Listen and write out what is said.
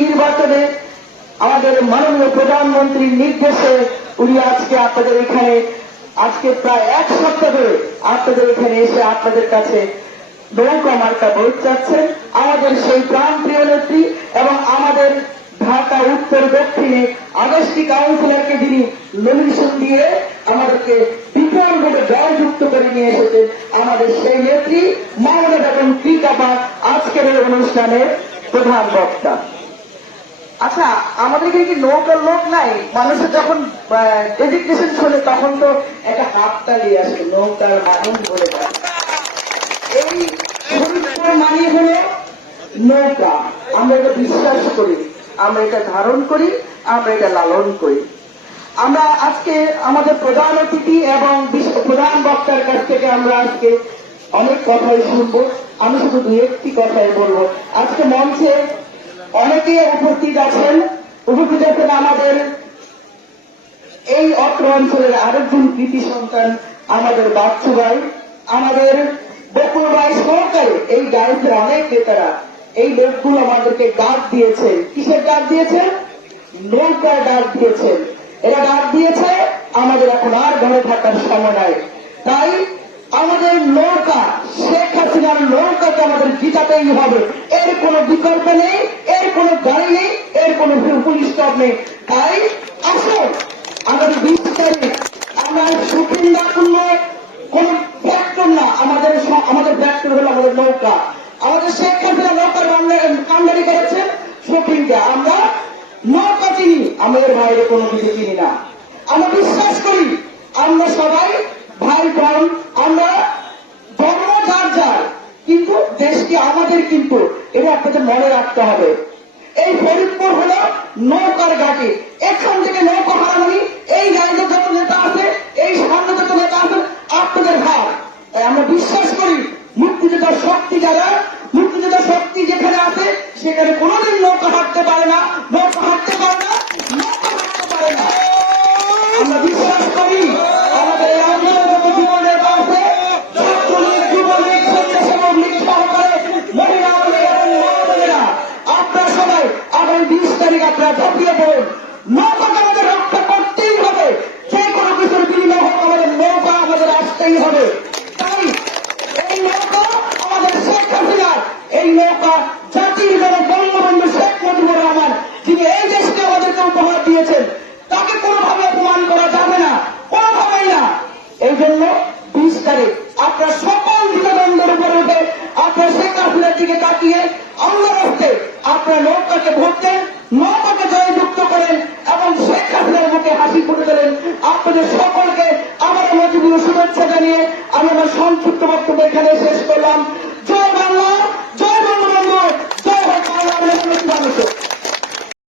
নির্বাচনে আমাদের মাননীয় প্রধানমন্ত্রীর নির্দেশে উনি আজকে আপনাদের এখানে আজকে প্রায় এক সপ্তাহ ধরে আপনাদের এখানে এসে আপনাদের কাছে নৌকা মার্কা ভোট চাচ্ছেন। আমাদের সেই প্রাণপ্রিয় নেত্রী এবং আমাদের ঢাকা উত্তর দক্ষিণে 28টি কাউন্সিলরকে যিনি নমিনেশন দিয়ে আমাদেরকে বিপুল ভোটে জয়যুক্ত করে নিয়ে এসেছেন আমাদের সেই নেত্রী মাওনা বেগম কৃপাপা আজকের এই অনুষ্ঠানের প্রধান বক্তা। আচ্ছা, আমাদের এখানে কি নৌকার লোক নাই? মানুষের যখন ডেজিগনেশন শোনে তখন তো একটা হাততালি আসে, নৌকার মানুষ বলে দেয়। এই মানে হল নৌকা। আমরা এটা বিশ্বাস করি, আমরা এটা ধারণ করি, আমরা এটা লালন করি। আমরা আজকে আমাদের প্রধান অতিথি এবং প্রধান বক্তার কাছ থেকে আমরা আজকে অনেক কথাই শুনবো। আমি শুধু দু একটি কথাই বলবো। আজকে মঞ্চে অনেকে উপস্থিত আছেন আমাদের এই অত্র অঞ্চলের আরেকজন কৃতি সন্তান আমাদের বাচ্চু ভাই, আমাদের বকুল ভাই সরকার, এই গাড়িতে অনেক নেতারা এই লোকগুলো আমাদেরকে ডাক দিয়েছেন। কিসের ডাক দিয়েছেন? নৌকার ডাক দিয়েছেন। এরা ডাক দিয়েছে আমাদের এখন আর ঘরে থাকার সময় নাই। তাই আমাদের নৌকা, শেখ হাসিনার নৌকাকে আমাদের জিতাতেই হবে। এর কোনো বিকল্প নেই, এর কোনো গাড়ি নেই, এর কোনো ফুল স্টপ নেই। তাই আসুন আমাদের 20 তারিখ আমরা সুকিন্দাপূর্ণ কোন ফ্যাক্টর না, আমাদের ফ্যাক্টর হল আমাদের নৌকা। আমাদের শেখ হাসিনা নৌকার কান্ডারি করেছেন শপিংটা। আমরা নৌকা চিনি, আমাদের বাইরে কোনো কিছু চিনি না। আমরা বিশ্বাস করি আমরা সবাই ভাই বোন, আমরা ধর্ম যার যার, কিন্তু দেশটি আমাদের। কিন্তু এটা আপনাদের মনে রাখতে হবে। এই ফরিদপুর হল নৌকার ঘাটি। এখান থেকে নৌকা হারানি এই গাড়িতে যত নেতা আছে, এই সামনে যত নেতা আছেন, আপনাদের হার। আমরা বিশ্বাস করি মুক্তিযোদ্ধার শক্তি যারা, মুক্তিযোদ্ধার শক্তি যেখানে আছে সেখানে কোনোদিন নৌকা হাঁটতে পারে না, নৌকা হাঁটতে পারে না, নৌকা হাঁটতে পারে না। আমরা বিশ্বাস করি আমাদের এই অঞ্চলে যত যুব নেতা আছে, ছাত্রলীগ, যুবলীগ, স্বেচ্ছাসেবক লীগ সহকারে মহিলা এবং মহিলারা, আপনারা সবাই আগামী 20 তারিখ আপনারা ঝাঁপিয়ে পড়ুন। নৌকাকে আমাদের রক্ষা করতেই হবে। যে কোনো কিছুর বিনিময় হোক, আমাদের নৌকা আমাদের আসতেই হবে। তাই এই নৌকা আমাদের শেখ হাসিনার, এই নৌকা জাতির জন্য বঙ্গবন্ধু শেখ মুজিবুর রহমান, যিনি এই দেশকে আমাদেরকে উপহার দিয়েছেন, তাকে কোনোভাবে অপমান করা যাবে না, কোনোভাবেই না। এই জন্য 20 তারিখ আপনার সকল দ্বিধাদ্বন্দ্বের উপরে উঠে আপনার শেখ হাসিনার দিকে তাকিয়ে আল্লাহর হস্তে আপনার নৌকাকে ভোট দেন, নৌকাকে জয়যুক্ত করেন এবং শেখ হাসিনার মুখে হাসি ফুটে দিলেন। আপনাদের সকলকে আমার মজুবুর শুভেচ্ছা জানিয়ে আমি আমার সংক্ষিপ্ত বক্তব্য এখানে শেষ করলাম। জয় বাংলা, জয় বঙ্গবন্ধু, জয় হোক বাংলা।